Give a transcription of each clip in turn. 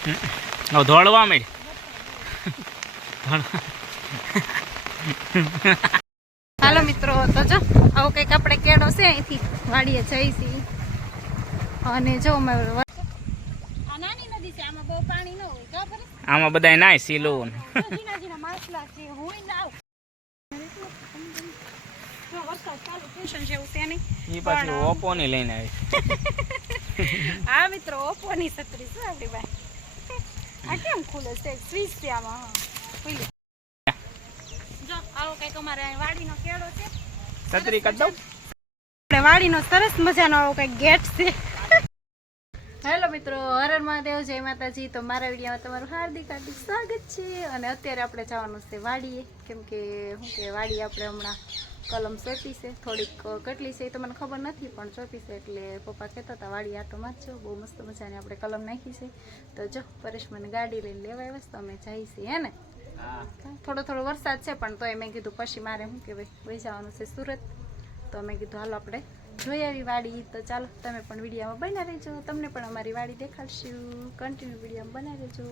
હવે ધોળવા માંડ. હાલો મિત્રો તો જો આવો કંઈક આપણે કેળો છે અહીંથી વાડીએ જઈશી અને જો અમે આ નાની નદી છે આમાં બહુ પાણી ન હોય આમાં બધા નાય સીલો હું ના ની લઈને આવી. હા મિત્રો ઓપ્પોની છત્રી છે આપણી આ કેમ ખુલે છે? આમાં હા. ખુલ્લી જો આવો કંઈક અમારે વાડીનો કેળો છે. છત્રી કરી દઉં. વાડીનો સરસ મજાનો આવો કંઈક ગેટ છે. મિત્રો હરર મહાદેવ જય માતાજી. તો મારા વિડીયોમાં તમારું હાર્દિક હાર્દિક સ્વાગત છે. અને અત્યારે આપણે જવાનું છે વાડીએ. કેમ કે શું કે વાડી આપણે હમણાં કલમ ચોપી છે. થોડીક કેટલી છે એ તો મને ખબર નથી પણ ચોપી છે એટલે પપ્પા કહેતા હતા વાડી આટો મારજો બહુ મસ્ત મજાની આપણે કલમ નાખી છે. તો જો પરેશ મને ગાડી લઈને લેવા આવ્યા છે તો અમે જઈએ છીએ હે ને? થોડો થોડો વરસાદ છે પણ તોય મેં કીધું પછી મારે શું કે ભાઈ વહી જવાનું છે સુરત. તો મેં કીધું હાલો આપણે જોઈ આવી વાડી, તો ચાલો તમે પણ વિડીયોમાં બનાવી રહેજો. તમને પણ અમારી વાડી દેખાડશું. કન્ટિન્યુ વિડીયોમાં બનાવી રહેજો.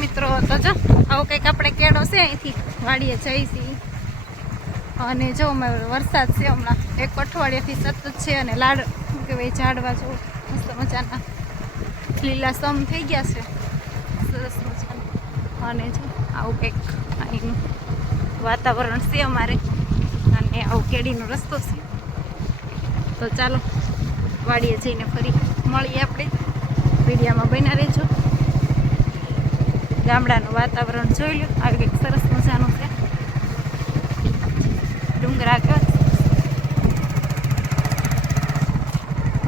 મિત્રો, તો જો, આવો કંઈક આપણે કેળો છે અહીંથી વાડીએ જઈશી. અને જો વરસાદ છે હમણાં, એક અઠવાડિયાથી સતત છે અને લાડ, શું કહેવાય, ઝાડવા જો મસ્ત મજાના લીલા સમ થઈ ગયા છે. સરસ મજાના. અને જો આવું કંઈક અહીંનું વાતાવરણ છે અમારે. અને આવું કેડીનો રસ્તો છે. તો ચાલો, વાડીએ જઈને ફરી મળીએ આપણે. વિડીયામાં બન્યા રહેજો. ગામડાનું વાતાવરણ જોઈ લો. આવી કંઈક સરસ મજાનું છે. ડુંગરા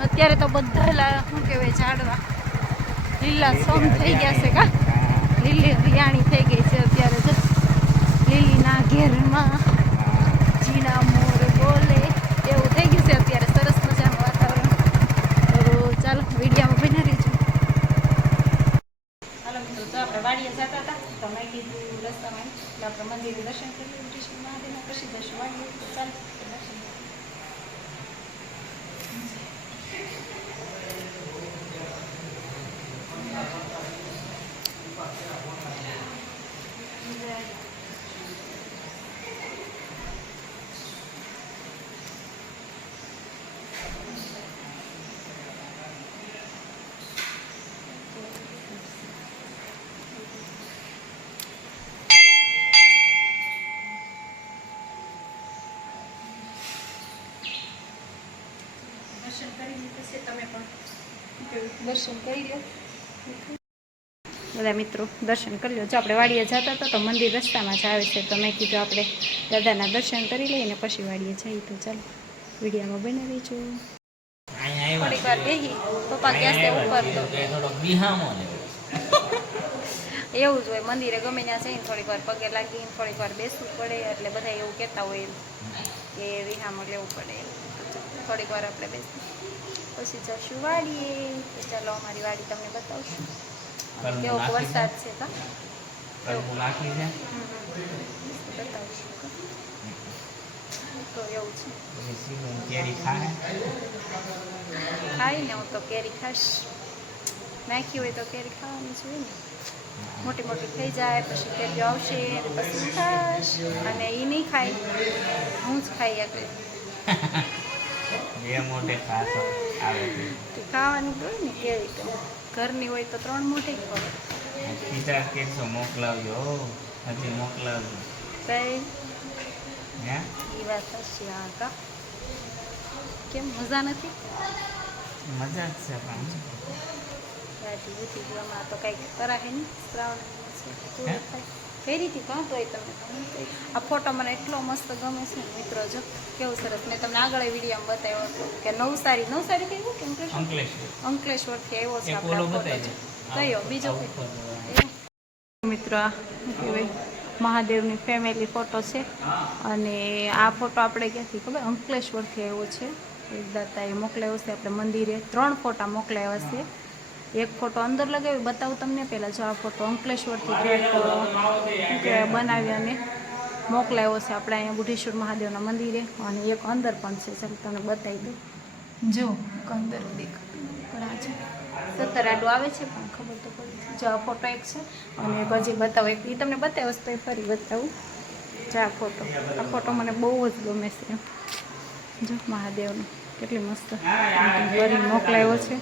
અત્યારે તો બધા શું કહેવાય, ઝાડવા. લીલા સોમ થઈ ગયા છે કા? લીલી હરિયાણી થઈ ગઈ છે અત્યારે તો. લીલીના ઘેરમાં ઝીણા મોર બોલે એવું થઈ ગયું છે અત્યારે સરસ મજાનું વાતાવરણ તો ચાલો વિડીયોમાં બની રહીશું હાલો મિત્રો તો આપણે વાડીએ જતા હતા તો મેં કીધું રસ્તામાં એટલે આપણે મંદિરે દર્શન કરી કૃષ્ણ મહાદેવના પછી દર્શન વાડીએ તો ચાલો દર્શન કરીએ. દર્શન કરી પછી તમે પણ દર્શન કરી લો બધા મિત્રો દર્શન કરી લો જો આપણે વાડીએ જતા હતા તો મંદિર રસ્તામાં જ આવે છે. તો મેં કીધું આપણે દાદાના દર્શન કરી લઈએ ને પછી વાડીએ જઈએ. તો ચાલો વિડીયામાં બની રહીજો. થોડીક વાર બેસી પપ્પા છે? ઉપર એવું જ હોય મંદિરે ગમે ત્યાં જઈને થોડીક વાર પગે લાગીને થોડીક વાર બેસવું પડે એટલે બધા એવું કહેતા હોય કે વિહામો લેવું પડે. થોડીક વાર આપણે બેસી પછી જશું વાડીએ. તો ચાલો અમારી વાડી તમને બતાવશું. કેવો વરસાદ છે? કા? કેરી ખાઈને હું તો કેરી ખાશ નાખી હોય તો કેરી ખાવાની જોઈએ ને. મોટી મોટી થઈ જાય પછી કેરીઓ આવશે પછી ખાશ અને એ નહીં ખાય. હું જ ખાઈ એટલે બે મોટે ખાસ આવે તે ખાવાની હોય ને કેવી તો ઘરની હોય તો ત્રણ મોટી જ પડે પીઝા કેસો મોકલાવજો હજી મોકલાવજો. કઈ હે? એ વાત હશે હા કા? કેમ મજા નથી? મજા જ છે પણ ગાડી ઉઠી ગઈ તો કંઈક કરાશે નહીં શ્રાવણ છે પૂરો થાય. ફેરી હતી કાં તોય તમે આ ફોટો મને એટલો મસ્ત ગમે છે મિત્રો જો. કેવું સરસ. મેં તમને આગળ વિડીયોમાં બતાવ્યો હતો કે નવસારી નવસારી કેમ કે અંકલેશ્વર? અંકલેશ્વરથી આવ્યો છે આપણે ફોટો છે. કયો? બીજો કયો? મિત્રો આ શું કહેવાય મહાદેવની ફેમિલી ફોટો છે. અને આ ફોટો આપણે ક્યાંથી ખબર? અંકલેશ્વરથી આવ્યો છે. એક દાતાએ મોકલાવ્યો છે. આપણે મંદિરે ત્રણ ફોટા મોકલાવ્યા છે. એક ફોટો અંદર લગાવી બતાવું તમને પહેલાં. જો આ ફોટો અંકલેશ્વરથી બનાવી અને મોકલાવ્યો છે આપણે અહીંયા બુઢેશ્વર મહાદેવના મંદિરે. અને એક અંદર પણ છે, ચાલો તમને બતાવી દઉં. જો અંદર દેખાતું પણ આ છે. સત્તર આડું આવે છે, પણ ખબર તો પડી જો આ ફોટો એક છે, અને એક હજી બતાવો. એક એ તમને બતાવ્યો તો એ ફરી બતાવું. જો આ ફોટો આ ફોટો મને બહુ જ ગમે છે. જો, મહાદેવનો. કેટલી મસ્ત કરી મોકલાયો છે.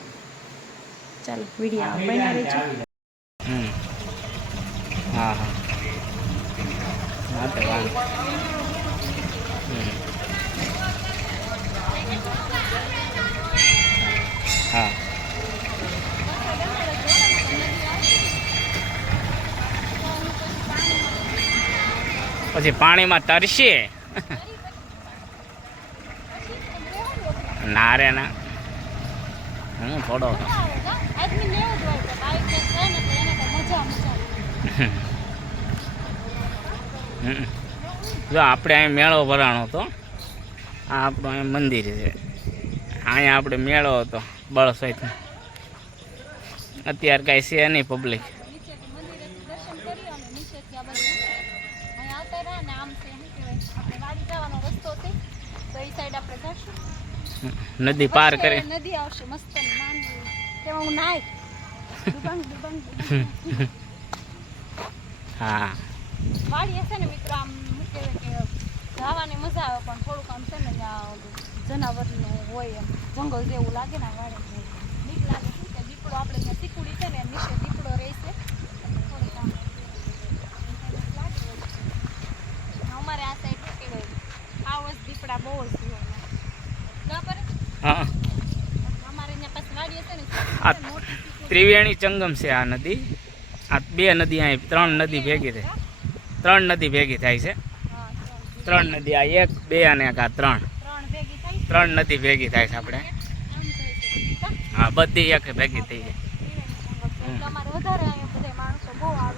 ચાલો, વીડિયો બન્યા રહેજો. હા હા. હા, તો વાંધો. પછી પાણીમાં તરશે ના રે ના. હું થોડો. જો આપણે અહીં મેળો ભરાણો હતો. આ આપણું અહીં મંદિર છે. અહીંયા આપણે મેળો હતો બળસોઈ અત્યારે કાંઈ છે નહીં પબ્લિક નદી પાર કરી. નદી આવશે મસ્ત તેમાં હું નાય? ડુબાંગ ડુબાંગ ડુબાંગ. હા. વાડી હશે ને મિત્રો આમ કહેવાય કે મજા આવે પણ થોડુંક આમ છે ને જનાવરનું હોય એમ જંગલ જેવું લાગે ને વાડે બીક લાગે શું કે દીપડો આપણે છે ને નીચે દીપડો રહેશે એટલે થોડીક આમ બીક લાગે હોય. અને અમારે આ સાઈડ શું કહેવાય આવો જ દીપડા બહુ જ હોય બરાબર હા અમારે અહીંયા પાછી વાડી હશે ને સીકુડી આ છે ને, મોટી સીકુડી. ત્રિવેણી ચંગમ છે આ નદી. આ બે નદી અહીં, ત્રણ નદી ભેગી થઈ ત્રણ નદી ભેગી થાય છે. ત્રણ. નદી આ એક, બે અને એક આ ત્રણ. ત્રણ નદી ભેગી થાય છે આપણે? હા, બધી એક ભેગી થઈ જાય.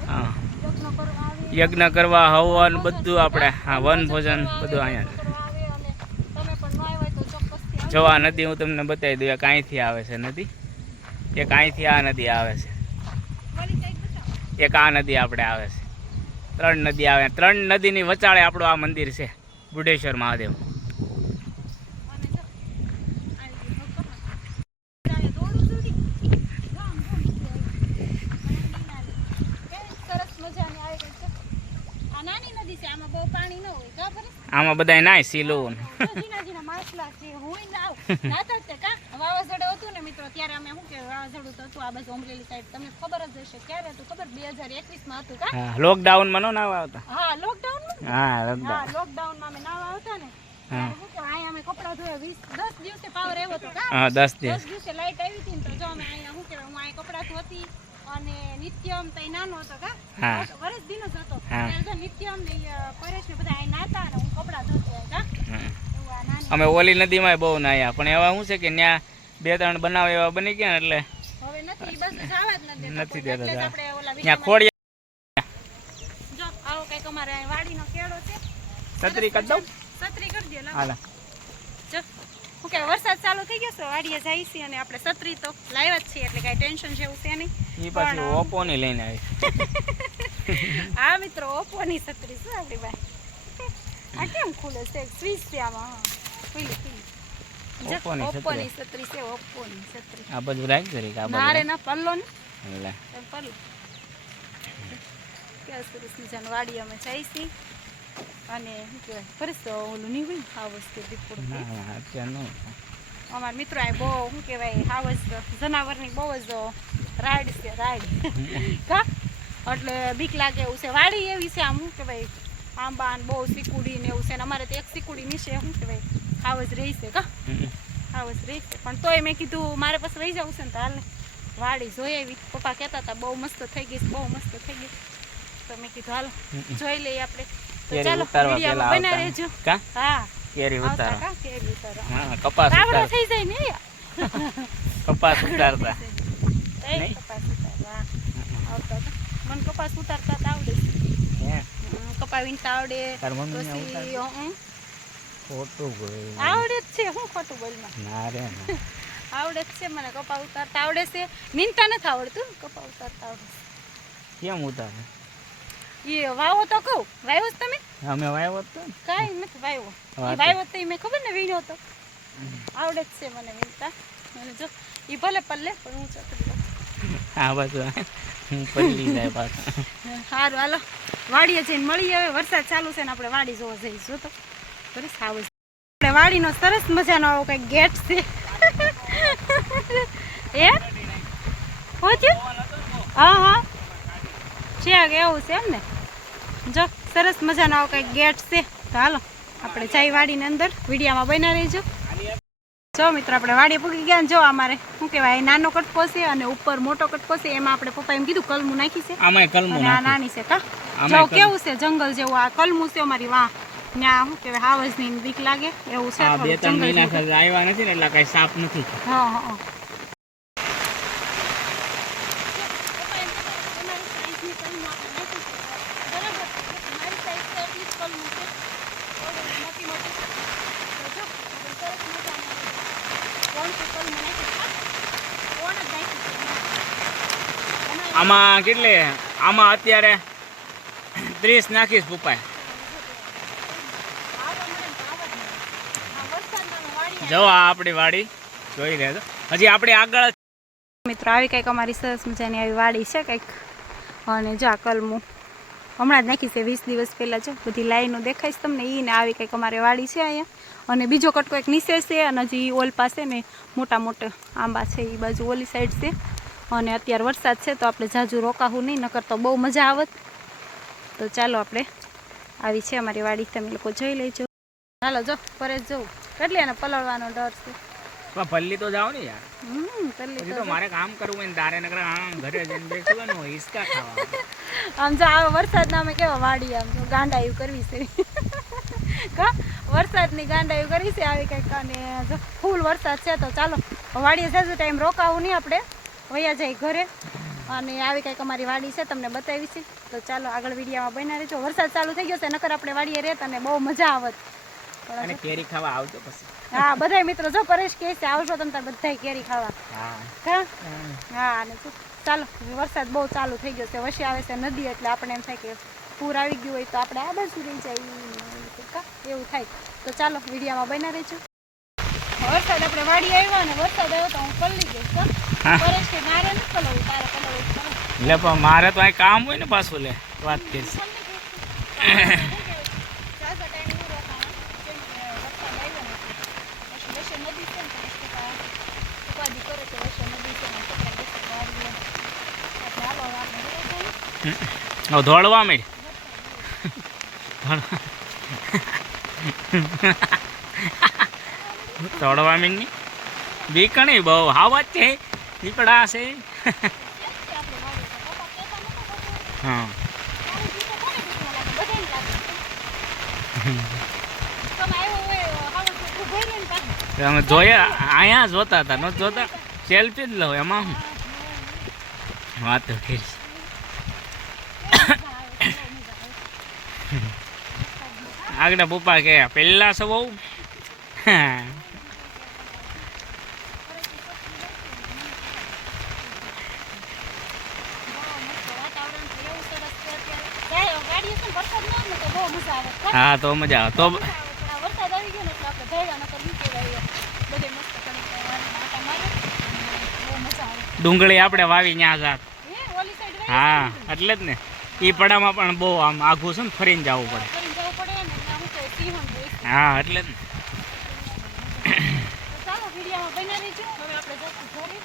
હા. યજ્ઞ કરવા હવન બધું આપણે, હા, વન ભોજન બધું અહીંયા. કરવા આવે અને તમે પણ ન આવ્યા તો ચોક્કસથી આવજો. જો આ નદી હું તમને બતાવી દઉં, એક અહીંથી આવે છે નદી. એક અહીંથી આ નદી આવે છે. એક આ નદી આપણે આવે છે. ત્રણ નદી આવે. ત્રણ નદીની વચાળે આપણું આ મંદિર છે. બુઢેશ્વર મહાદેવ અને જો, આ રીતે હક કરો. ત્યારે દોડું સુધી. જો આમ જો નીચે આવી. અને નાની. કેવી સરસ મજાની આવી ગઈ છે. આ નાની નદી છે આમાં ન બધા નાય સીલું તે કા? વાવાઝોડું હતું ને મિત્રો ત્યારે અમે શું કે વાવાઝોડું તો હતું આ બાજુ અમરેલી સાઈડ તમને ખબર જ હશે ક્યારે હતું ખબર? બે હજાર એકવીસમાં હતું કા? લોકડાઉન લોકડાઉનમાં નો આવતા. હા લોકડાઉનમાં? હા લોકડાઉનમાં અમે નાવા આવતા ને. દસ દિવસે પાવર આવ્યો હતો કા? દસ દસ દિવસે લાઈટ આવી હતી તો જો અમે અહીંયા શું કહેવાય હું અહીંયા કપડાં ધોતી અને નિત્યમ તો ઈ નાનો હતો કા? હા. વર્ષ દિનો જ હતો. ત્યારે નિત્યમ ને પરેશ ને બધા અહીં નાતા અને હું કપડા ધોતી કા? આ અમે ઓલી નદીમાં બહુ નાયા. પણ એવા શું છે કે ત્યાં બે ત્રણ બનાવ એવા બની ગયા ને એટલે હવે નથી બસ જવા જ નથી દેતા. આપણે ઓલા ત્યાં વિડીયોમાં- ખોડિયા જો આવો કંઈક અમારે વાડીનો કેળો છે. છત્રી કરી દઉં. છત્રી કરી દે હાલા. હું કે વરસાદ ચાલુ થઈ ગયો છે વાડીએ જાય છે અને આપણે છત્રી તો લાવ્યા જ છીએ એટલે કાંઈ ટેન્શન જેવું છે નહીં. એ પાછી પણ- ની લઈને આવી. હા મિત્રો ઓપ્પોની છત્રી છે આપણી પાસે. આ કેમ ખુલે છે? સ્વિચ છે આમાં હા. ખુલી ખુલી. ઓપ્પોની છત્રી. છે ઓપ્પોની છત્રી. આ બાજુ રાખ જરીક આ ના રે ના પલ્લો ને. પલ્લો. કેવા સરસ મજાનું વાડી અમે જઈ છીએ. અને ફરસ ઓલું નહીં હોય હાવસ કે દીપડું અમારા મિત્રો આ બહુ શું કહેવાય હાવસ જનાવરની બહુ જ રાઈડ છે રાઈડ. કા એટલે બીક લાગે એવું છે. વાડી એવી છે આમ શું કહેવાય આંબા ને બહુ સિકુડી ને એવું છે ને અમારે તો એક સિકુડી નીચે શું કહેવાય હાવસ રહી છે કા? હાવસ હાવ રહી છે. પણ તોય મેં કીધું મારે પાસે રહી જવું છે ને તો હાલ વાડી જોઈ આવી. પપ્પા કહેતા હતા બહુ મસ્ત થઈ ગઈ બહુ મસ્ત થઈ ગઈ તો મેં કીધું હાલ જોઈ લઈએ આપણે. કેરી ઉતારવા પેલા આવતા. કા? હા. કેરી આવતા કેરી ઉતારો હા કપાસ રાવડો થઈ જાય ને કપાસ ઉતારતા. નહીં? કપાસ ઉતારવા. આવતા મને કપાસ ઉતારતા તો આવડે છે. આવડે. તાર ખોટું આવડે જ છે હું ખોટું બોલમાં? ના રે આવડે જ છે મને કપા ઉતારતા આવડે છે. નીંદતા નથી આવડતું કપા ઉતારતા આવડે કેમ ઉતારે? એ વાવો તો કહું. વાવ્યો તમે? અમે વાવ્યો તો. નથી વાવ્યો. વાવ્યો તો મેં ખબર ને વીણ્યો તો. આવડે જ છે મને વીણતા. અને જો એ ભલે પલ્લે પણ હું ચકરી લઉં. આ હું પલ્લી જાય પાછા. સારું હાલો. વાડીએ જઈને મળીએ હવે. વરસાદ ચાલુ છે ને આપણે વાડી જોવા જઈશું તો. બસ આવું. આપણે વાડીનો સરસ મજાનો આવો કંઈક ગેટ છે. એ પહોંચ્યું હા હા. છે કે એવું છે એમ ને જો સરસ મજાનો આવો કંઈક ગેટ છે. તો હાલો આપણે ચાઈ વાડીની અંદર વિડીયામાં બન્યા રહીજો. જો મિત્રો આપણે વાડી પૂકી ગયા ને જો અમારે શું કહેવાય નાનો કટકો છે અને ઉપર મોટો કટકો છે. એમાં આપણે પપ્પા એમ કીધું કલમું નાખી છે. કલમો અને આ નાની છે કા જો કેવું છે જંગલ જેવું આ કલમું છે અમારી વાહ. ત્યાં શું કહેવાય હાવજની બીક લાગે. એવું છે બે ત્રણ જંગલ મહિના આવ્યા નથી ને એટલે કઈ સાપ નથી હા હા. આમાં કેટલી? આમાં અત્યારે ત્રીસ નાખીશ પપ્પાએ. જો આ આપણી વાડી. જોઈ લેજો. હજી આપણે આગળ મિત્રો, આવી કંઈક અમારી સરસ મજાની આવી વાડી છે કંઈક. અને જો આ કલમું. હમણાં જ નાખી છે, વીસ દિવસ પહેલાં જો. બધી લાઈનો દેખાઈશ તમને એને આવી કંઈક અમારે વાડી છે અહીંયા. અને બીજો કટકો એક નીચે છે અને હજી ઓલ પાસે ને મોટા મોટા આંબા છે એ બાજુ ઓલી સાઈડ છે. અને અત્યારે વરસાદ છે તો આપણે ઝાઝું રોકાવું નહીં નકર તો બહુ મજા આવત. તો ચાલો આપણે આવી છે અમારી વાડી તમે લોકો જોઈ લેજો. ચાલો જો પરેશ જવું કેટલી એને પલળવાનો ડર છે? પલ્લી તો જાઓ ને યાર. હમ પલ્લી તો મારે કામ કરવું હોય તારે નકર આમ ઘરે જઈને બેસવાનું હોય હિસકા ખાવા આમ જો આ વરસાદના અમે કેવા વાડી આમ જો ગાંડાયું કરવી છે. કા? વરસાદની ગાંડાયું કરી છે આવી કંઈક અને જો ફૂલ વરસાદ છે તો ચાલો વાડીએ જજો ટાઈમ રોકાવું નહીં આપણે. વયા જાય ઘરે. અને આવી કંઈક અમારી વાડી છે તમને બતાવી છે. તો ચાલો આગળ વિડીયામાં બન્યા રહેજો. વરસાદ ચાલુ થઈ ગયો છે નકર આપણે વાડીએ રહેત અને બહુ મજા આવત. અને કેરી ખાવા આવજો પછી. હા બધાય મિત્રો જો પરેશ કે છે આવશો તમે તાર બધાય કેરી ખાવા. હા. હા? અને ચાલો વરસાદ બહુ ચાલુ થઈ ગયો છે. વસી આવે છે નદી એટલે આપણે એમ થાય કે પૂર આવી ગયું હોય તો આપણે આ બાજુ રહી જાય. એવું થાય. તો ચાલો વિડીયામાં બના રહેજો. વરસાદ આપણે વાડી આવ્યો ને વરસાદ આવ્યો તો હું પલળી ગઈ તો પરેશ કે મારે ન પલવવું તારે પલવવું લે પણ મારે તો અહીં કામ હોય ને પાછું લે વાત કરીશ. દોડવા માંડ. દોડવા માંડ મીની બીકણી બહુ છે. દીપડા છે. નહોતા બાપુ. હા. અમે જોયા, અહીંયા જોતા હતા ન જોતા. સેલ્ફી જ લઉં એમાં હું. વાતો કરી. આગળ પપ્પા કે, પહેલાં સૌ બહુ વાતાવરણ તો એવું સરસ છે અત્યારે. જાય, વાડીએ છે ને વરસાદ ન આવે ને તો બહુ મજા આવે. હા તો મજા આવે તો વરસાદ આવી ગયો એટલે આપણે ભેગા નકર નીચે. બધે મસ્ત. ડુંગળી આપણે વાવી ત્યાં જાત હે, એટલે જ ને એ પડામાં પણ બહુ આમ આઘું છે ને ફરીને જવું પડે. હા એટલે જ ને ચાલો વિડીયોમાં બન્યા રહેજો. હવે આપણે જશું ઘરે.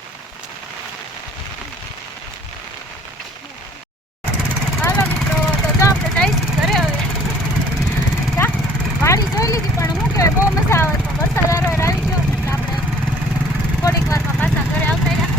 બહુ મજા આવે તો વરસાદ આરો આવી આપણે થોડીક વારમાં પાછા ઘરે આવતા રહ્યા.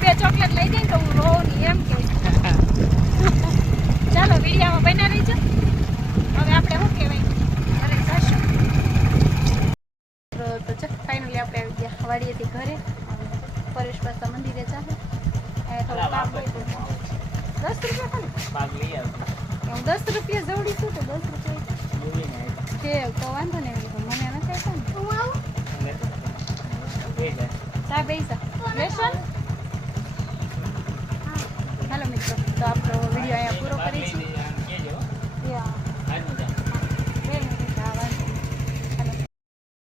બે ચોકલેટ લઈ દઈ તો હું રોઉં એમ કે. ચાલો વિડીયામાં બનાવી રહીજો. દસ ઘરે. પરેશ પાસા મંદિરે ચાલે એ થોડું કામ હોય તો દસ રૂપિયા ખાલી. ભાગ લઈ આવજો હું દસ રૂપિયા જવડી છું તો દસ રૂપિયા. છે તો વાંધો નહીં મને નથી આવતા ને. લઈ જાય. ચા પૈસા લેશો ને હાલો મિત્રો તો આપણો વીડિયો અહીંયા પૂરો કરી છે આમ કહેજો, હો. યા. આજનું જાણ. બે મિનિટ આ વાંધો નહીં. હાલો.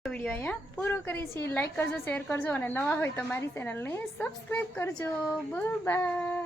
વીડિયો અહીંયા પૂરો કરી છે લાઈક કરજો શેર કરજો અને નવા હોય તો મારી ચેનલને સબસ્ક્રાઈબ કરજો. બાય